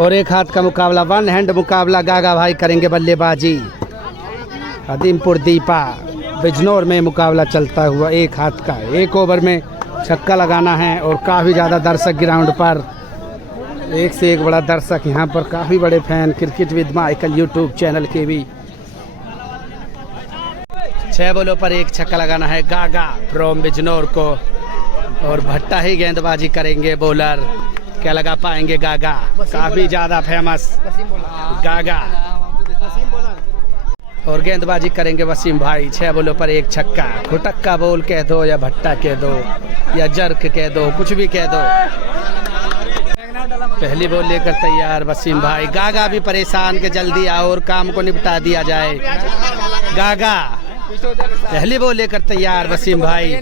और एक हाथ का मुकाबला, वन हैंड मुकाबला। गागा भाई करेंगे बल्लेबाजी। अदीमपुर दीपा बिजनौर में मुकाबला चलता हुआ। एक हाथ का, एक ओवर में छक्का लगाना है। और काफ़ी ज़्यादा दर्शक ग्राउंड पर, एक से एक बड़ा दर्शक यहाँ पर, काफ़ी बड़े fan cricket with Michael YouTube channel के भी। 6 बॉलों पर एक छक्का लगाना है गागा फ्रॉम बिजनौर को। और भट्टा ही गेंदबाजी करेंगे बॉलर। क्या लगा पाएंगे गागा? काफ़ी ज़्यादा फेमस गागा। और गेंदबाजी करेंगे वसीम भाई। 6 बॉलों पर एक छक्का। खुटक्का बॉल कह दो या भट्टा कह दो या जर्क कह दो, कुछ भी कह दो। पहली बॉल लेकर तैयार वसीम भाई। गागा भी परेशान के जल्दी आओ और काम को निपटा दिया जाए। गागा पहली बॉल लेकर तैयार वसीम भाई।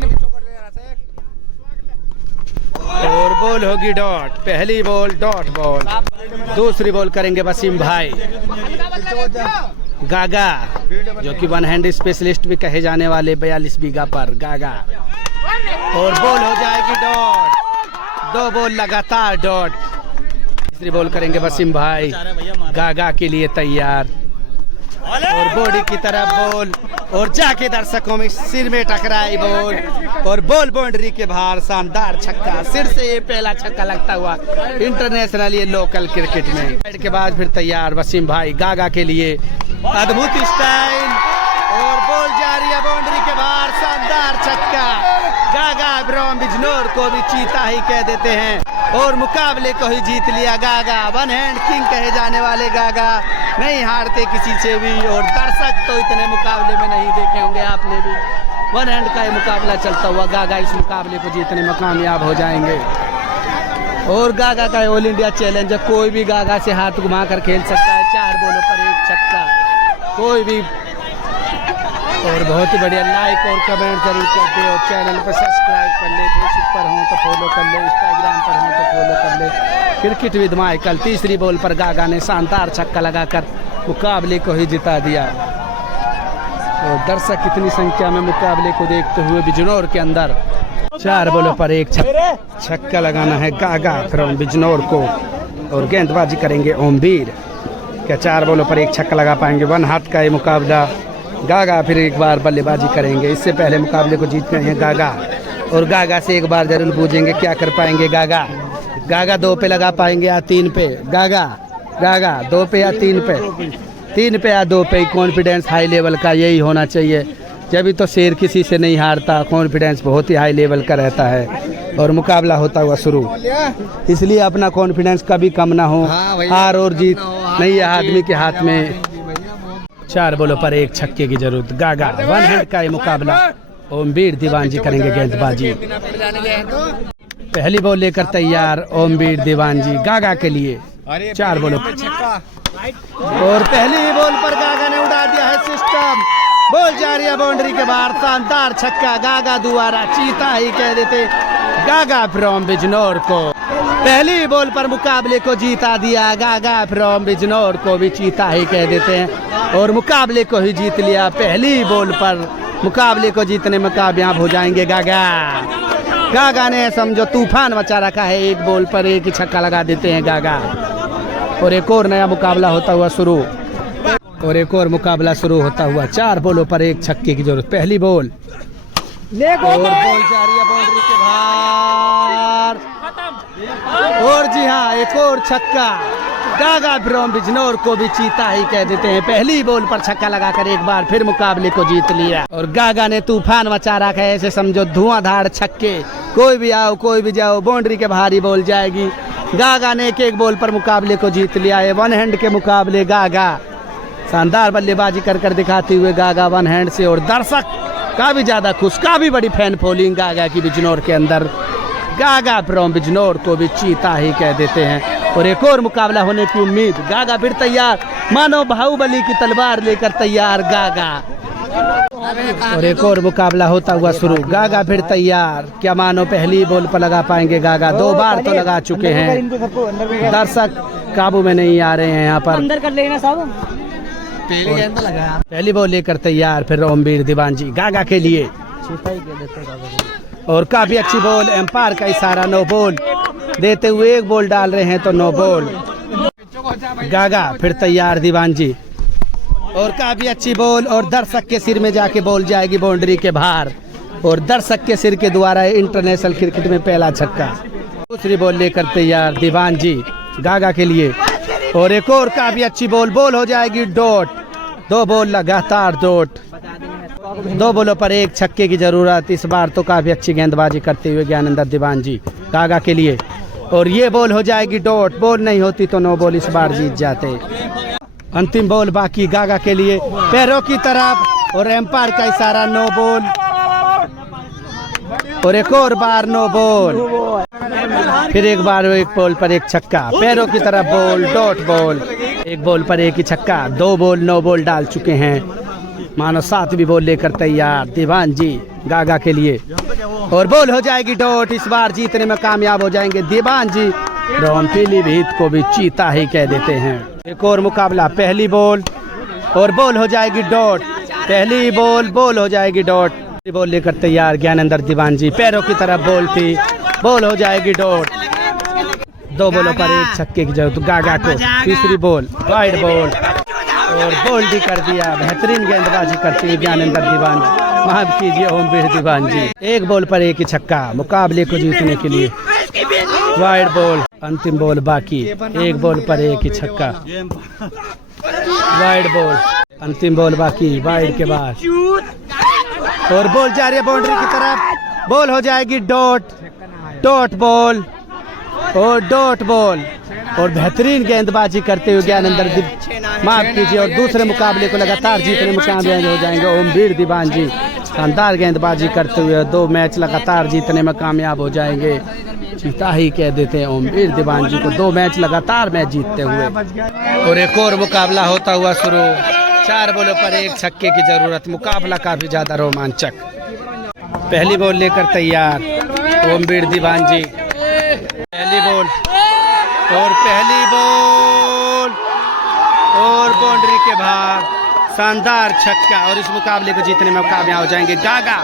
और बॉल होगी डॉट। पहली बॉल डॉट बॉल। दूसरी बॉल करेंगे वसीम भाई। गागा जो कि वन हैंड स्पेशलिस्ट भी कहे जाने वाले 42 बीघा पर गागा। और बॉल हो जाएगी डॉट। 2 बॉल लगातार डॉट। तीसरी बॉल करेंगे वसीम भाई। गागा के लिए तैयार। और बॉडी की तरफ बॉल और जाके दर्शकों में सिर में टकराई बॉल। और बॉल बाउंड्री के बाहर। शानदार छक्का। सिर से ये पहला छक्का लगता हुआ इंटरनेशनल ये लोकल क्रिकेट में। के बाद फिर तैयार वसीम भाई गागा के लिए। अद्भुत स्टाइल और बॉल जा रही है बाउंड्री के बाहर। शानदार छक्का। गागा फ्रॉम बिजनौर को भी चीता ही कह देते हैं और मुकाबले को ही जीत लिया गागा। वन हैंड किंग कहे जाने वाले गागा नहीं हारते किसी से भी। और दर्शक तो इतने मुकाबले में नहीं देखे होंगे आपने भी। वन हैंड का ये मुकाबला चलता हुआ। गागा इस मुकाबले को जीतने में कामयाब हो जाएंगे। और गागा का ऑल इंडिया चैलेंज है। कोई भी गागा से हाथ घुमा कर खेल सकता है। 4 बॉलों पर एक छक्का। कोई भी। और बहुत ही बढ़िया। लाइक और कमेंट जरूर कर दे। और चैनल पर सब्सक्राइब कर ले। फेसबुक पर हो तो फॉलो कर ले। इंस्टाग्राम पर हो तो फॉलो कर ले। Cricket with Michael. तीसरी बॉल पर गागा ने शानदार छक्का लगाकर मुकाबले को ही जिता दिया। और दर्शक कितनी संख्या में मुकाबले को देखते हुए बिजनौर के अंदर। 4 बॉलों पर एक छक्का लगाना है गागा फ्रॉम बिजनौर को। और गेंदबाजी करेंगे ओमवीर। क्या 4 बॉलों पर एक छक्का लगा पाएंगे? वन हाथ का ये मुकाबला। गागा फिर एक बार बल्लेबाजी करेंगे। इससे पहले मुकाबले को जीतने हैं गागा। और गागा से एक बार जरूर पूछेंगे क्या कर पाएंगे गागा। गागा 2 पे लगा पाएंगे या 3 पे? गागा 2 पे या 3 पे? 3 पे या 2 पे। कॉन्फिडेंस हाई लेवल का यही होना चाहिए। जब तो शेर किसी से नहीं हारता। कॉन्फिडेंस बहुत ही हाई लेवल का रहता है। और मुकाबला होता हुआ शुरू। इसलिए अपना कॉन्फिडेंस कभी कम ना हो। हार और जीत नहीं है आदमी के हाथ में। 4 बॉलों पर एक छक्के की जरूरत। गागा वन हैंड का ये मुकाबला। ओमवीर दीवान जी करेंगे गेंदबाजी। पहली बॉल लेकर तैयार ओमवीर दीवान जी गागा के लिए। 4 बॉलों पर। और पहली बॉल पर गागा ने उड़ा दिया है सिस्टम। बॉल जा रही है बाउंड्री के बाहर। शानदार छक्का। गागा दोबारा चीता ही कह देते गागा फ्रॉम बिजनौर को। पहली बॉल पर मुकाबले को जीता दिया। गागा फ्रॉम बिजनौर को भी चीता ही कह देते हैं। और मुकाबले को ही जीत लिया। पहली बॉल पर मुकाबले को जीतने में कामयाब हो जाएंगे गागा। गागा ने समझो तूफान मचा रखा है। एक बॉल पर एक ही छक्का लगा देते हैं गागा। और एक और नया मुकाबला होता हुआ शुरू। और एक और मुकाबला शुरू होता हुआ। 4 बॉलों पर एक छक्के की जरूरत। पहली बॉल और बॉल जा रही है बाउंड्री के बाहर। और जी हाँ, एक और छक्का। गागा फ्रॉम बिजनौर को भी चीता ही कह देते हैं। पहली बॉल पर छक्का लगाकर एक बार फिर मुकाबले को जीत लिया। और गागा ने तूफान मचा रखा है। ऐसे समझो धुआंधार छक्के। कोई भी आओ कोई भी जाओ बाउंड्री के बाहर ही बॉल जाएगी। गागा ने एक बॉल पर मुकाबले को जीत लिया है। वन हैंड के मुकाबले गागा शानदार बल्लेबाजी कर दिखाते हुए गागा वन हैंड से। और दर्शक काफी ज्यादा खुश। काफी बड़ी फैन फॉलोइंग गागा की बिजनौर के अंदर। गागा फ्रॉम बिजनौर को भी चीता ही कह देते हैं। और एक और मुकाबला होने की उम्मीद। गागा फिर तैयार। मानो बाहुबली की तलवार लेकर तैयार गागा। और एक और मुकाबला होता हुआ शुरू। गागा फिर तैयार। क्या मानो पहली बॉल पर लगा पाएंगे गागा? 2 बार तो लगा चुके हैं। दर्शक काबू में नहीं आ रहे हैं यहाँ पर। अंदर कर लेना साहब। पहली बॉल लेकर तैयार फिर ओमवीर दीवान जी गागा के लिए। और काफी अच्छी बॉल। एम्पायर का इशारा। नो बॉल देते हुए एक बॉल डाल रहे हैं तो नो बॉल। गागा फिर तैयार दीवान जी, और काफी अच्छी बॉल और दर्शक के सिर में जाके बॉल जाएगी बाउंड्री के बाहर, और दर्शक के सिर के द्वारा इंटरनेशनल क्रिकेट में पहला छक्का। दूसरी बॉल लेकर तैयार दीवान जी गागा के लिए, और एक और काफी अच्छी बॉल, बॉल हो जाएगी डॉट। 2 बॉल लगातार डॉट, 2 बॉलों पर 1 छक्के की जरूरत। इस बार तो काफी अच्छी गेंदबाजी करते हुए ज्ञानेंद्र दीवान जी गागा के लिए, और ये बॉल हो जाएगी डॉट। बॉल नहीं होती तो 9 बॉल इस बार जीत जाते। अंतिम बॉल बाकी गागा के लिए, पैरों की तरफ और एम्पायर का इशारा, 9 बॉल, और एक और बार 9 बॉल, फिर एक बार 1 बॉल पर 1 छक्का, पैरों की तरफ बॉल, डॉट बॉल, 1 बॉल पर 1 ही छक्का। 2 बॉल 9 बॉल डाल चुके हैं। मानो 7वीं बॉल लेकर तैयार दीवान जी गागा के लिए, और बॉल हो जाएगी डॉट। इस बार जीतने में कामयाब हो जाएंगे दीवान जी। रोम पीलीभीत को भी चीता ही कह देते हैं। एक और मुकाबला, पहली बॉल और बॉल हो जाएगी डॉट। पहली बॉल, बॉल हो जाएगी डॉट। बॉल लेकर तैयार ज्ञानेंद्र दीवान जी, पैरों की तरफ बॉल थी, बॉल हो जाएगी डॉट। 2 बॉलों पर 1 छक्के की जरूरत गागा को। तीसरी बॉल वाइड बॉल, और बॉल भी कर दिया। बेहतरीन गेंदबाजी करती हुई ज्ञानेंद्र दीवान जी, माफ कीजिए ओमवीर दीवान जी। 1 बॉल पर 1 ही छक्का मुकाबले को जीतने के लिए। वाइड बॉल, अंतिम बॉल बाकी, 1 बॉल पर 1 ही छक्का। वाइड बॉल, अंतिम बॉल बाकी, वाइड के बाद, और बॉल जा रही है बाउंड्री की तरफ, बॉल हो जाएगी डॉट। डॉट बॉल और डॉट बॉल, और बेहतरीन गेंदबाजी करते हुए ज्ञानेंद्र माफ कीजिए, और दूसरे मुकाबले को लगातार जीतने में कामयाब हो जाएंगे ओमवीर दीवान जी। शानदार गेंदबाजी करते हुए 2 मैच लगातार जीतने में कामयाब हो जाएंगे। चीता ही कह देते हैं ओमवीर दीवान जी को, 2 मैच लगातार मैच जीतते हुए। और एक और मुकाबला होता हुआ शुरू। 4 बॉलों पर 1 छक्के की जरूरत। मुकाबला काफी ज्यादा रोमांचक। पहली बॉल लेकर तैयार ओमवीर दीवान जी, पहली बॉल और पहली बॉल, और बाउंड्री के बाहर शानदार छक्का, और इस मुकाबले को जीतने में कामयाब हो जाएंगे गागा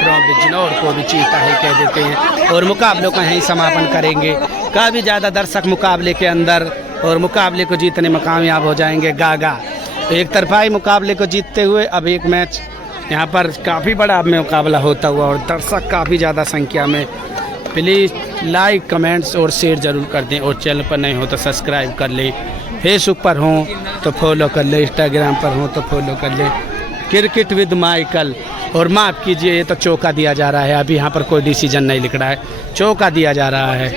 फ्रॉम बिजनौर को भी चीता ही कह देते हैं। और मुकाबलों का यहीं समापन करेंगे। काफ़ी ज़्यादा दर्शक मुकाबले के अंदर, और मुकाबले को जीतने में कामयाब हो जाएंगे गागा। एक तरफाई मुकाबले को जीतते हुए अब एक मैच यहाँ पर काफ़ी बड़ा मुकाबला होता हुआ, और दर्शक काफ़ी ज़्यादा संख्या में। प्लीज़ लाइक, कमेंट्स और शेयर ज़रूर कर दें, और चैनल पर नहीं हो तो सब्सक्राइब कर लें। फेसबुक पर हों तो फॉलो कर ले, इंस्टाग्राम पर हों तो फॉलो कर ले। Cricket with Michael. और माफ़ कीजिए, ये तो चौका दिया जा रहा है, अभी यहाँ पर कोई डिसीजन नहीं लिख रहा है, चौका दिया जा रहा है।